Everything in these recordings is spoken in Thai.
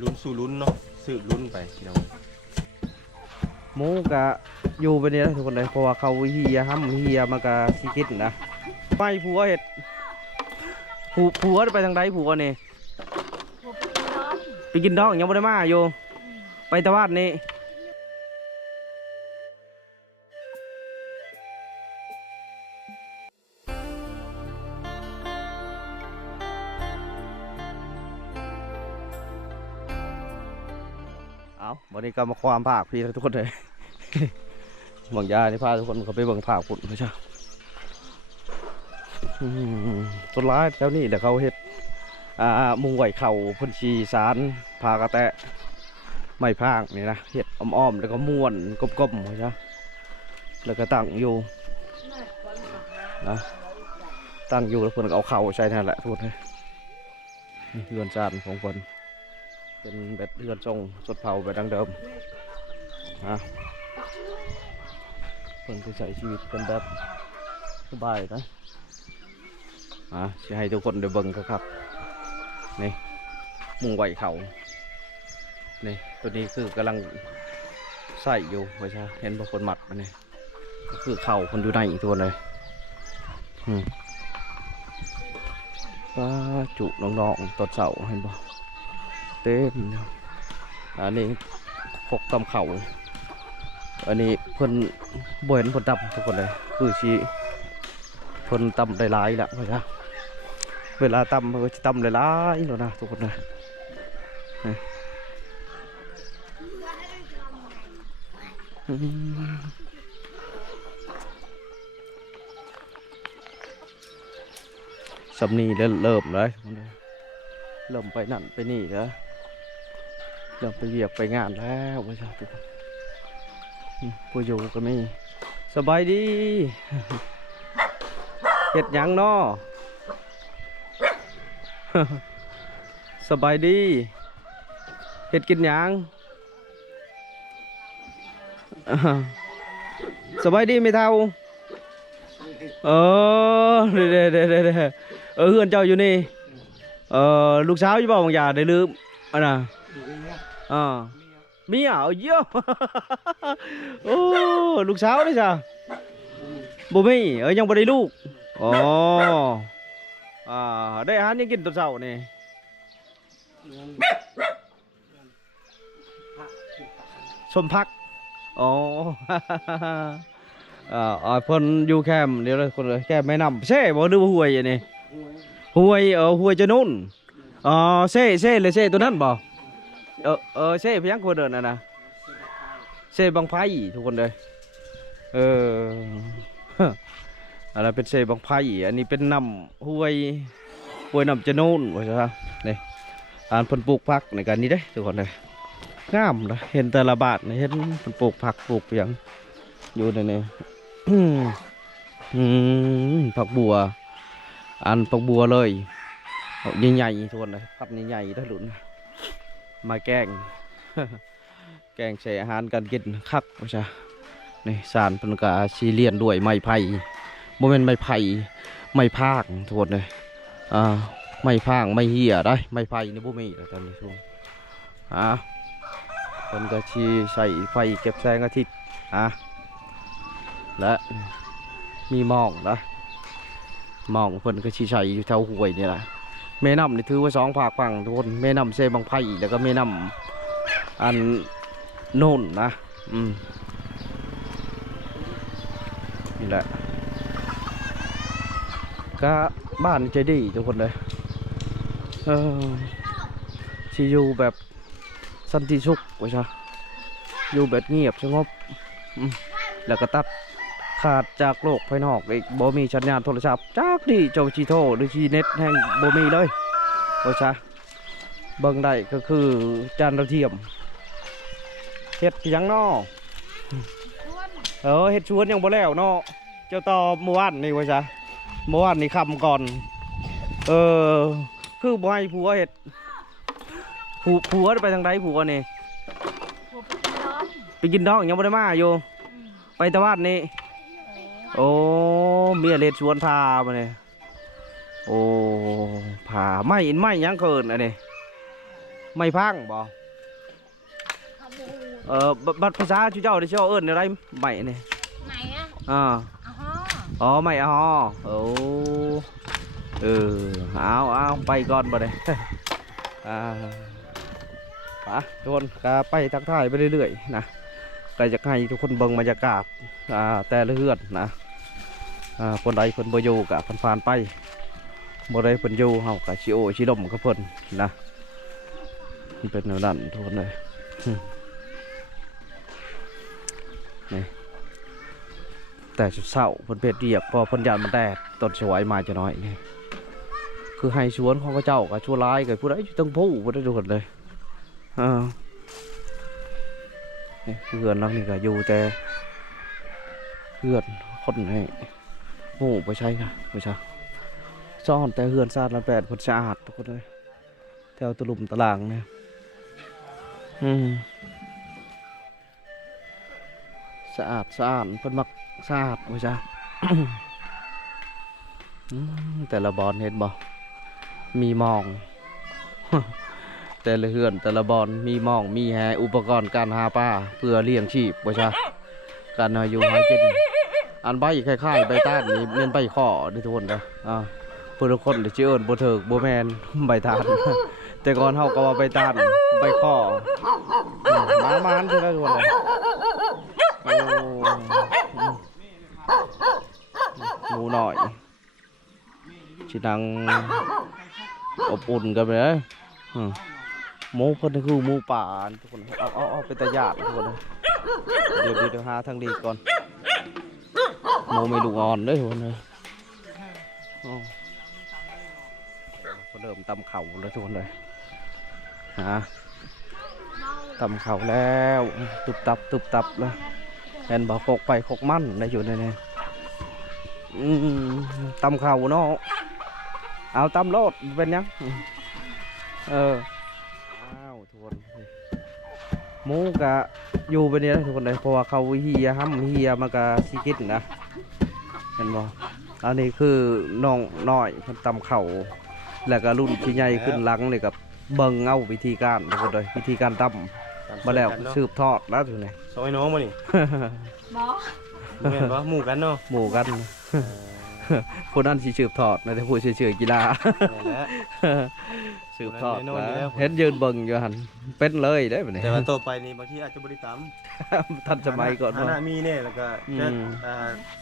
ลุ้นสู่ลุ้นเนาะสืบลุ้นไปพี่น้องหมูกะอยู่ไปเนี่ยทุกคนเลยเพราะว่าเขาเฮียห้ำเฮียมากะสิกินนะไม่ผัวเห็ดผัวไปทางใดผัวนี่ไปกินดอกยังไม่ได้มาอยู่ไปตะวันนี่เอาวันนี้ก็มาความภาคพี่ทุกคนเลยบางยาที่พาทุกคนเขาไปเบิ่งภาคฝุ่นไม่ใช่ต้นร้ายแถวนี้เดี๋ยวเขาเห็ดมุงไหวเข่าพ่นชีสารพากระแตะไม่พากนี่นะเห็ดอ้อมๆแล้วก็ม้วนกลมๆใช่ไหมแล้วก็ตั้งอยู่นะตั้งอยู่แล้วเพื่อนเอาเข่าใช้นั่นแหละทุกคนเลยเรือนจานของคนเป็นแบบเรือนทรงสดเผาแบบดั้งเดิมนะเพื่อนจะใช้ชีวิตกันแบบสบายนะจะให้ทุกคนได้เบิ่งครับนี่มุงไหวเขานี่ตัวนี้คือกำลังใส่อยู่ไม่ใช่เห็นบางคนหมัดมันนี่ก็คือเข่าคนอยู่ในอีกตัวเลยป้าจุน้องๆตดเสาเห็นบ่เต็มอันนี้พกตำเข่าอันนี้เพิ่นบ่เห็นเพิ่นตำทุกคนเลยคือชีเพิ่นตำได้หลายแล้วไม่ใช่เวลาตำก็จะตำหลายๆแล้วนะทุกคนนะสำนีเริ่มเลยเริ่มไปนั่นไปนี่แล้วเริ่มไปเวียกไปงานแล้วไม่ใช่ทุกคนผู้อยู่ก็ไม่สบายดีเฮ็ดหยังเนาะสบายดีเฮ็ดกินหยังสบายดีไม่เท่าเเด้เฮือนเจ้าอยู่นี่ลูกสาวอยู่บ่บางอย่างได้ลืมอันน่ะมีอ่ะเยอะโอ้ลูกสาวนี่จ้ะบ่มียังบ่ได้ลูกอ๋อได้อาหารยังกินตอนเช้านี่สมพักอ๋อเพิ่นอยู่แคมป์เดี๋ยวเลยคนเลยแคมป์แม่น้ำเซ่บ่ดูห่วยอย่างนี้ห่วยห่วยจะนุ่นเซ่เลยเซ่ตัวนั้นบ่เซ่เพียงคนเดินนะเซ่บังไฟทุกคนเลยอันนั้นเป็นเซ่บังไฟอันนี้เป็นน้ำห่วยน้ำจะนุ่นว่าใช่ไหมนี่อันเพิ่นปลูกผักในการนี้ได้ทุกคนเลยงามนะเห็นแต่ละบาทเห็นเพิ่นปลูกผักปลูกเพียงอยู่ในนี้ผักบัวอันผักบัวเลยใหญ่ๆทุกคนเลยพับใหญ่ๆได้หลุนมาแกงแกงใส่อาหารการกินคักว่าใช่นี่สารเป็นกาชีเลียนด้วยไม้ไผ่โมเมนต์ไม้ไผ่ไม้พากทุกคนเลยไม้พากไม้เหี้ยได้ไม้ไผ่นี่บุมีแต่ตอนนี้ช่วงเป็นกาชีใส่ไฟเก็บแสงอาทิตย์และมีหมองนะหมองเพิ่นก็ชี้ชัยอยู่แถวห้วยนี่แหละแม่น้ำนี่ถือว่าสองภาคฝั่งทุกคนแม่น้ำเซบังไผ่แล้วก็แม่น้ำอันโน่นนะนี่แหละก็บ้านใจดีทุกคนเลยชีอยู่แบบสันติสุขว่าใช่อยู่แบบเงียบสงบแล้วก็ตัดขาดจากโลกภายนอกอีกบ่มีสัญญาณโทรศัพท์จากที่เจ้าจีโทรหรือจีเน็ตแห่งบ่มีเลยว่าใช่เบิ่งได้ก็คือจานดาวเทียมเฮ็ดยังนอเฮ็ดชวนยังบ่แล้วเนาะเจ้าต่อเมื่อวานนี่ว่าใช่เมื่อวานนี่คำก่อนคือบ่ให้ผัวเฮ็ดผัวไปทางใดผัวนี่ไปกินดอกยังบ่ได้มาอยู่ไปตะวันนี่โอ้เมียเล็ดชวนพามาเนี่ยโอ้พาไม่ยังเกินอันนี้ ไม่พังบ่บัตรภาษาชูเจ้าได้ชื่อเอิ้นอะไรไม่เนี่ย ไหนอ่ะ อ่า อ๋อ ไม่โอ้เอาไปก่อนบ่ได้ ทุกคนก็ไปทักทายไปเรื่อยๆนะก็จะให้ทุกคนเบิ่งบรรยากาศแต่ละเฮือนนะคนใดคนบ่อยู่ก็ผ่านๆไปบ่ได้เพิ่นอยู่เฮาก็สิโอสิดมกับเพิ่นนะมันเป็นแนวนั้นทุกคนเลยนี่แต่เช้าเพิ่นเพชรเรียกพอเพิ่นยานมันแดดต้นสวยมาจะน้อยนี่คือให้สวนของเขาเจ้าก็ชั่วร้ายก็ผู้ใดอยู่ตั้งผู้บ่ได้ทุกคนเลยนี่เพื่อนนักนี่ก็อยู่แต่เพื่อนคนให้โอ้ไปใช่ค่ะไปใช่ซ่อนแต่เฮือนซาดละแปดคนสะอาดทุกคนเลยแถวตะลุมตะลางเนี่ยสะอาดเพิ่นมักสะอาดไปใช่ แต่ละบอลเห็นบ่มีมอง แต่ละเฮือนแต่ละบอลมีมองมีแฮอุปกรณ์การหาปลาเพื่อเลี้ยงชีพบ่ใช่การหาอยู่หากินอันใบคล้ายๆใบต้านนี่เป็นใบข้อด้วยทุกคนนะเพื่อทุกคนจะเชื่อบ่เถิกบ่แมนใบต้าน แต่ก่อนเฮาก็ว่าใบต้านใบข้อมานใช่ไหมทุกคนเลยหมูหน่อยชินังอบอุ่นกันไปเลยหมูคนนี้คือหมูป่าทุกคนเอาเป็นตะยาดทุกคนเลยเดี๋ยวหาทางดีก่อนหมูไม่ลูกอ่อนด้วยทุกคนเลยก็เริ่มตำเข่าแล้วทุกคนเลยตำเข่าแล้วตุบตับแล้วเห็นบอกกไปขกมั่นได้อยู่ในนี้ตำเข่าเนาะเอาตำโลดเป็นยังทุกคนหมูกะอยู่ไปนี้ทุกคนเลยเพราะว่าเขาเฮียมันกะซีกิดนะเห็นบ่อันนี้คือน้องน้อยมันตำเข่าแล้วก็รุ่นที่ใหญ่ขึ้นหลังเลยกับเบิ่งเอาวิธีการทุกคนเลยวิธีการตำมาแล้วสืบทอดแล้วทุกคนซอยน้องมานี่ หมอ แม่นบ่หมู่กันเนาะ หมู่กันคนนั้นสิสืบทอดนะแต่ผู้เฉยๆกีฬาสืบทอดเห็นยืนเบิ่งอยู่หันเป็นเลยได้แบบนี้แต่ว่าต่อไปนี่บางทีอาจจะบริตามทันสมัยก่อนว่ามีเนี่ยแล้วก็จะ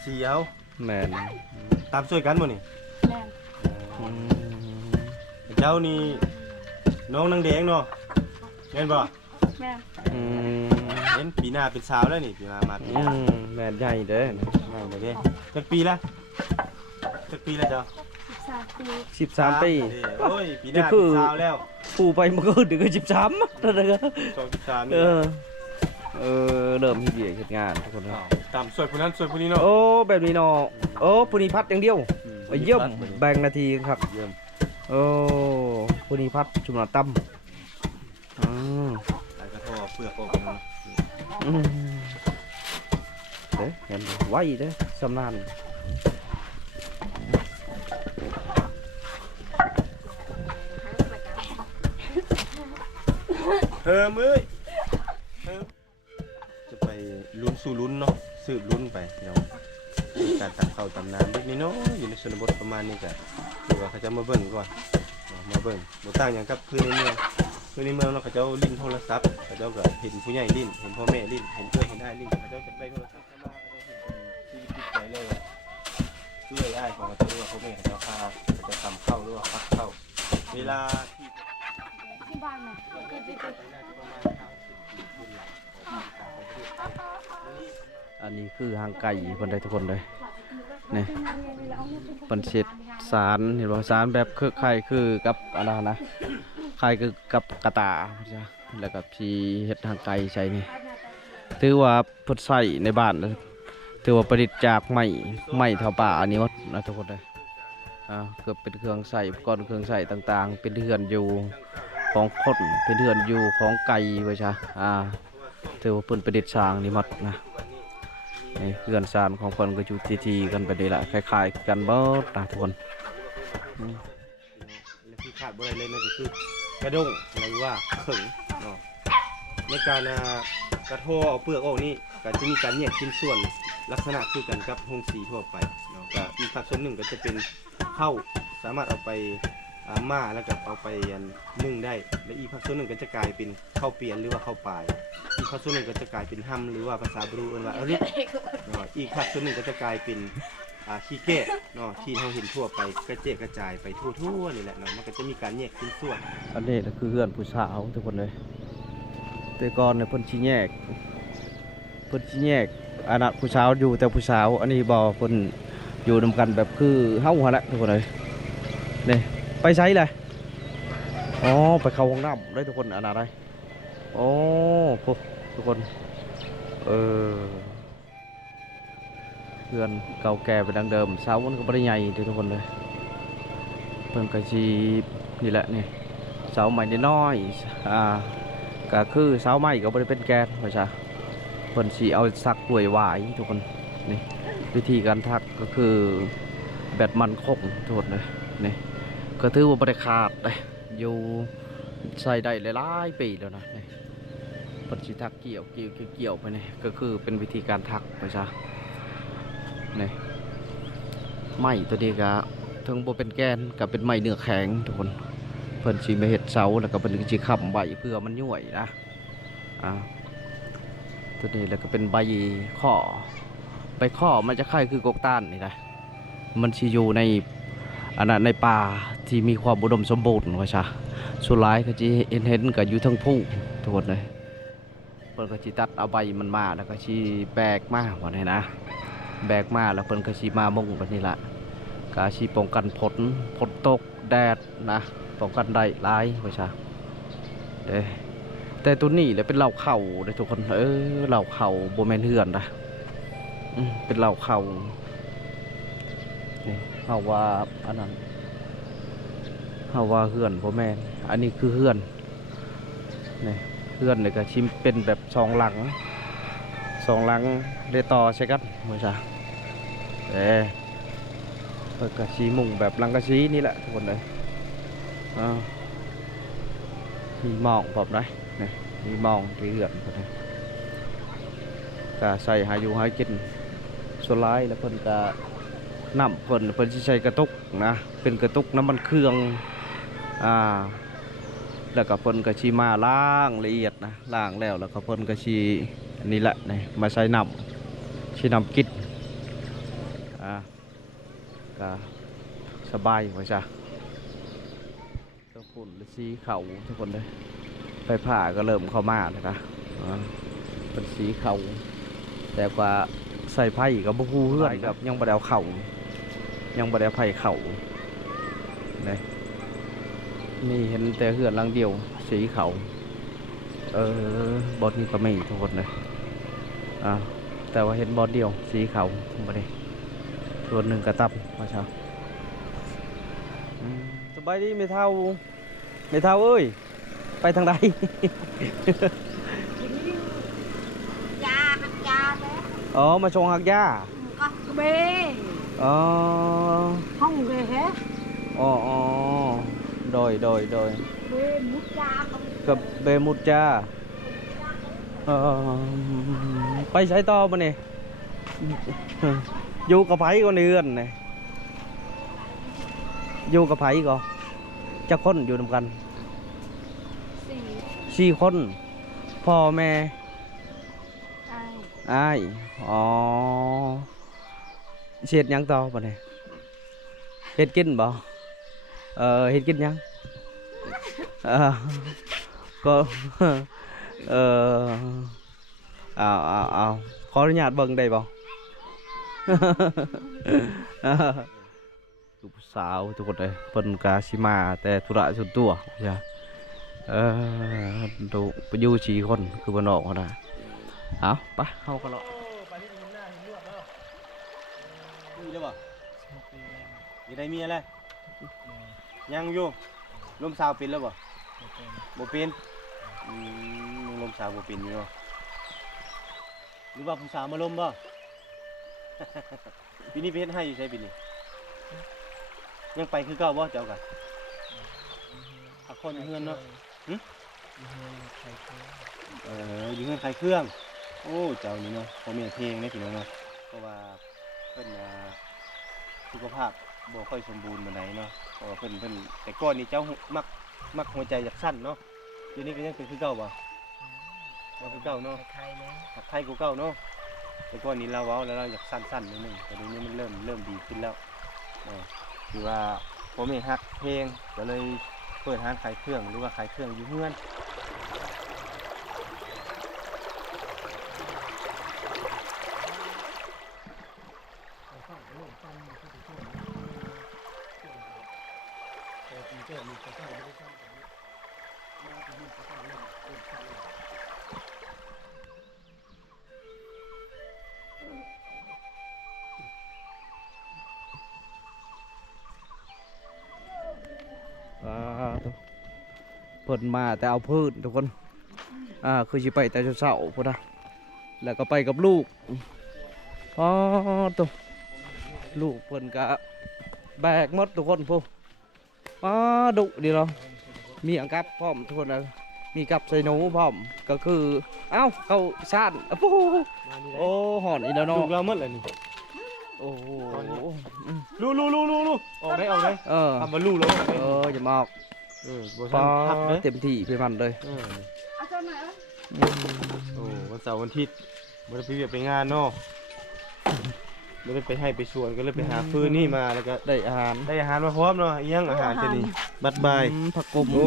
เสียวแม่นตามช่วยกันบ่นี่แม่เจ้านี่น้องนางแดงเนาะแม่นบ่แม่เห็นปีหน้าเป็นสาวแล้วนี่ปีมาปีหน้าแม่นใหญ่เด้อใหญ่เลยเด้จักปีละจักปีละเจ้า13 ปีโอ้ยปีหน้าเป็นสาวแล้วผู้ไปมันก็ถึง13นั่นแหละ13เริ่มเฮ็ดงานทุกคนตามสวยผู้นั้นสวยผู้นี้เนาะโอ้แบบนี้เนาะโอ้ผู้นี้พัดอย่างเดียวไปเยี่ยมแบ่งนาทีครับเยี่ยมโอ้ผู้นี้พัดจุ่มหน้าตั้มแล้วก็ทอเปลือกออกกันเนาะเด้เห็นไว้เด้สำนานมือจะไปลุ้นสู่ลุ้นเนาะสืบลุ้นไปเนาะการตักข้าวตำน้ำเล็กน้อยอยู่ในชนบทประมาณนี้กันหรือว่าเขาจะมาเบิ่งก่อนมาเบิ่งบ่ต่างอย่างกับคือในเมืองเนาะเขาเจ้าลิ้นโทรศัพท์เขาเจ้าก็เห็นผู้ใหญ่ลิ้นเห็นพ่อแม่ลิ้นเห็นเพื่อนเห็นได้ลิ้นเขาเจ้าจะได้โทรศัพท์เข้ามาเขาเจ้าเห็นชีวิตจิตใจเลยช่วยได้ของเขาเจ้าว่าพ่อแม่เขาเจ้าพาเขาจะทำเข้าหรือว่าพักเข้าเวลาที่บ้านน่ะอันนี้คือหางไก่คนใดทุกคนเลยนี่เป็นเศษสารเห็นบ่สารแบบคือไข่คือกับอะไรนะไข่คือกับกระตาแล้วก็พีเห็ดหางไก่ใช่นี่ถือว่าพุทธใส่ในบ้านถือว่าประดิษฐ์จากไม้เท่าป่าอันนี้หมดนะทุกคนเลยเกือบเป็นเครื่องใส่อุปกรณ์เครื่องใส่ต่างๆเป็นเรือนอยู่ของคนเป็นเรือนอยู่ของไก่ไว้ใช่ถือว่าเป็นประดิษฐ์สร้างนี่หมดนะเรือนซานของคนก็อยู่ทีกันไปดีละคล้ายๆกันเบิดนะทุกคนและที่ขาดบ่ได้เลยนั่นก็คือ กระด้งหรือว่าเขิงเนาะในการกระโทเอาเปลือกออกนี่ก็จะมีการแยกชิ้นส่วนลักษณะคือกันกับโฮงสีทั่วไปเนาะก็อีกภาคส่วนหนึ่งก็จะเป็นข้าวสามารถเอาไปม่าแล้วก็เอาไปนึ่งได้และอีกภาคส่วนหนึ่งก็จะกลายเป็นข้าวเปียนหรือว่าข้าวปลายอีกภาคส่วนหนึ่งก็จะกลายเป็นห้ำหรือว่าภาษาบรูเอิ้นว่าอริเนาะอีกภาคส่วนหนึ่งก็จะกลายเป็นขี้เกะเนาะที่เราเห็นทั่วไปกระเจกกระจายไปทั่วๆนี่แหละเนาะมันก็จะมีการแยกชิ้นส่วน อันนี้ก็คือเพื่อนผู้สาวทุกคนเลยแต่ก่อนเนี่ยเพิ่นสิแยกอันนั้นผู้สาวอยู่แต่ผู้สาวอันนี้บ่เพิ่นอยู่นำกันแบบคือเฮาหั่นแหละทุกคนเลยนี่ไปไสเลยอ๋อไปเข้าห้องน้ำได้ทุกคนอันนั้นได้โอ้พวกทุกคนเพื่อนเก่าแก่ไปดังเดิมเสามันก็บ่ได้ใหญ่เด้อทุกคนเลยเพิ่นก็สินี่แหละนี่เสาใหม่น้อยก็คือเสาไม้ก็บ่ได้เป็นแกนว่าซะเพิ่นสิเอาซักกล้วยหวายทุกคนนี่วิธีการทักก็คือแบบมันคงทุกคนเลยนี่ก็ถือว่าบ่ได้ขาดเลยอยู่ใส่ได้หลายๆปีแล้วนะนี่เพิ่นสิทักเกี่ยวไปนี่ก็คือเป็นวิธีการทักว่าซะนี่ไม้ตัวนี้ก็ถึงบ่เป็นแกนก็เป็นไม้เนื้อแข็งทุกคนเพิ่นสิมาเฮ็ดเสาแล้วก็เพิ่นสิค้ำไว้เพื่อมันย่วยนะตัวนี้แล้วก็เป็นใบข้อมันจะคล้ายคือกกต้านนี่นะมันสิอยู่ในอันนั้นในป่าที่มีความอุดมสมบูรณ์ว่าซะส่วนหลายก็สิเห็นก็อยู่ทั้งผู้ทุกคนเลยเพิ่นก็สิตัดเอาใบมันมาแล้วก็สิแบกมาว่านี่นะแบกมาแล้วเพิ่นก็สิมามุ่งแบบนี้ล่ะก็สิป้องกันฝนตกแดดนะป้องกันได้หลายว่าซะแต่ตัวนี้เลยเป็นเหล่าเข่าเลยทุกคนเหล่าเข่าโบแมนเฮือนนะเป็นเหล่าเข่านี่เฮาว่าอันนั้นเฮาว่าเฮือนโบแมนอันนี้คือเฮือนนี่เฮือนเลยก็ชิมเป็นแบบสองหลังได้ต่อใช่กันว่าซะเปิดกระชีมุงแบบหลังกระชีนี่แหละทุกคนเลยมีหมองแบบไหนนี่มีหมองที่เหือนคนนี้ก็ใส่หาอยู่หากินส่วนร้ายแล้วเพิ่นก็น้ำเพิ่นสิใช้กระตุกนะเป็นกระตุกน้ำมันเครื่องแล้วก็เพิ่นก็สิมาล้างละเอียดนะล้างแล้วก็เพิ่นก็สิอันนี้แหละนี่มาใส่น้ำกินก็สบายว่าจ้ะตัวฝุ่นสีเขาทุกคนเลยไฟผ่าก็เริ่มเข้ามาเลยนะเป็นสีเขาแต่ว่าใส่ไผ่กับบุคูเพื่อนกับยังบดเอาเข่ายังบดเอาไผ่เข่านี่เห็นแต่เพื่อนลังเดียวสีเขาบอลนี้ก็ไม่ทุกคนเลยแต่ว่าเห็นบอลเดียวสีเขาบ่ได้ส่วนหนึ่งกระตับมาเช้าสบายดีไม่เท่าเอ้ยไปทางใด ยาหักยาเลย อ๋อมาชงหักยา ก็เบ อ๋อ ห้องเลยฮะ อ๋อโดยเบมุดยา กับเบมุดจ้าไปใช้ต่อมาเนี่ยอยู่กับไผก่อนเดือนเนี่ยอยู่กับไผก่อนจะคนอยู่นำกัน4 คนพ่อแม่อ้ายอ๋อเสียดยังต่อมาเนี่ยเฮ็ดกินบ่เฮ็ดกินยังก็เอาขออนุญาตเบิ่งได้บ่ลูกสาวทุกคนเลยเพิ่นกาสิมาแต่ธุระส่วนตัวจ้ะดูไปอยู่4 คนคือบ่นออกเขาน่ะเอาไปเฮาก็เลาะมีแล้วบ่มีได้มีอะไรยังอยู่ลมสาวเป็นแล้วบ่บ่เป็นลมสาวบ่เป็นอยู่หรือว่าผู้สาวมาลมบ่ ปีนี้ไปเฮ็ดให้อยู่ใช่ปีนี้ยังไปคือเก่าบ่เจ้ากันพัก ผ่อนอยู่เฮือนเนาะ อยู่เฮือนใครเคย อยู่เฮือนขายเครื่องโอ้เจ้านี่เนาะพ่อแม่เพลงได้พี่น้องเนาะเพราะว่าเพิ่นสุขภาพบ่ค่อยสมบูรณ์ปานใดเนาะเพราะว่าเพิ่นแต่ก่อนนี่เจ้ามักหัวใจอยากสั้นเนาะเดี๋ยวนี้ก็ยังเป็นคือเก่าบ่บ่คือเก่าเนาะ ใครๆนะ หักไทยกูเก่าเนาะแต่ก่อนนี้เราเว้าแล้วเราอยากสั้นๆนิดนึงแต่เดี๋ยวนี้มันเริ่มดีขึ้นแล้วคือว่าผมเองฮักเพลงก็เลยเปิดร้านขายเครื่องหรือว่าขายเครื่องอยู่เฮือนเพิ่นมาแต่เอาพืชทุกคนคือสิไปแต่เช้าๆพุ่นนะแล้วก็ไปกับลูกอ๋อตัวลูกเพิ่นก็แบกหมดทุกคนพุ่นดุดีเนาะมีอังกับพร้อมทุกคนนะมีกับใส่หนูพร้อมก็คือเอ้าเข้าซ่านโอ้โอ้หอนอีแล้ว ลู เนาะ กเราหมดเลยนี่ โอ้โห ลูออกได้ ทำมาลูกแล้ว อย่ามาออก บ่ ป ทั อน พักเด้ เต็มที่ไปมันเลย เอาตัวไหนอย โอ้วันเสาร์วันอาทิตย์บ่ได้ไปเวียกไปงานเนาะบ่ได้ไปให้ไปสวนก็เลยไปหาฟืนนี่มาแล้วก็ ได้อาหาร ได้อาหารมาพร้อมเนาะอีหยังอาหารจะนี่บัดบาย ผักกลม โอ้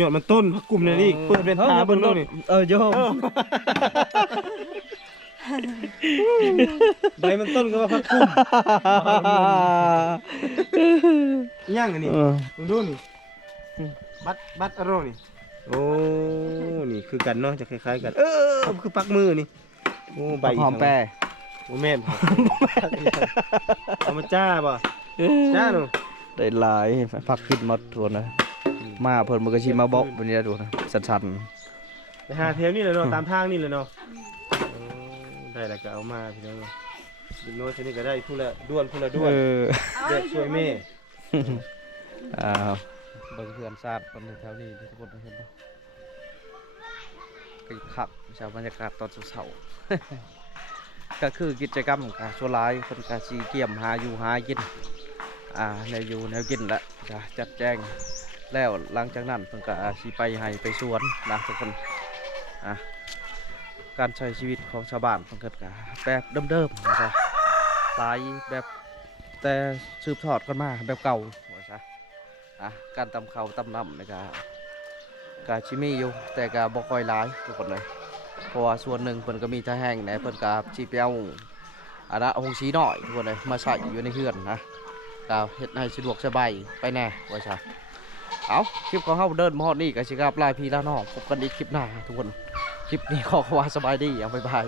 ยอดมันต้นผักกุ่มเลยนี่เปิดเป็นตาเบิ่งแล้วนี่ โยม ใบมันต้นก็ว่าผักกุ่มอีหยังอันนี้มึงดูนี่บัดอโรนี่โอ้นี่คือกันเนาะจะคล้ายๆกันคือปักมือนี่โอ้ใบ หอมแปร โอ้แม่นเอามาจ้าป่ะจ้าหนู ได้หลายผักขึ้นมาตัวนะมาเพิ่นมันก็สิมาบอกวันนี้ดูนะสัน ไปหาเทวนี่เลยเนาะตามทางนี่เลยเนาะได้แล้วก็เอามาพี่น้องดิโน้ตนี่ก็ได้ผู้ละด้วน ๆ เด็กช่วยแม่ เบิ่งเพื่อนซาดคนแถวนี้ทุกคนเห็นบ่ก็ขับชาวบรรยากาศตอนเช้าๆ ก็คือกิจกรรมกะชั่วร้ายคนกะสีเกี่ยมหาอยู่หากินแนวอยู่แนวกินละจะจัดแจงแล้วหลังจากนั้นเพิ่นก็สิไปให้ไปสวนนะทุกคนการใช้ชีวิตของชาวบ้านเพิ่นก็แบบเดิมๆนะหลายแบบแต่สืบทอดกันมาแบบเก่าว่าซะการตำข้าวตำน้ำนี่ก็ชิมีอยู่แต่ก็บ่ค่อยหลายทุกคนเลยเพราะว่าส่วนหนึ่งเพิ่นก็มีท่าแห้งนะเพิ่นก็สิไปเอาหงสีน้อยทุกคนเลยมาใส่อยู่ในเฮือนนะก็เฮ็ดให้สะดวกสบายไปแน่ว่าซะเอาคลิปของเฮาเดินมาฮอดนี่ก็สิกลับลาพี่ลาน้องพบกันอีกคลิปหน้าทุกคนคลิปนี้ขอว่าสบายดีเอาบ๊ายบาย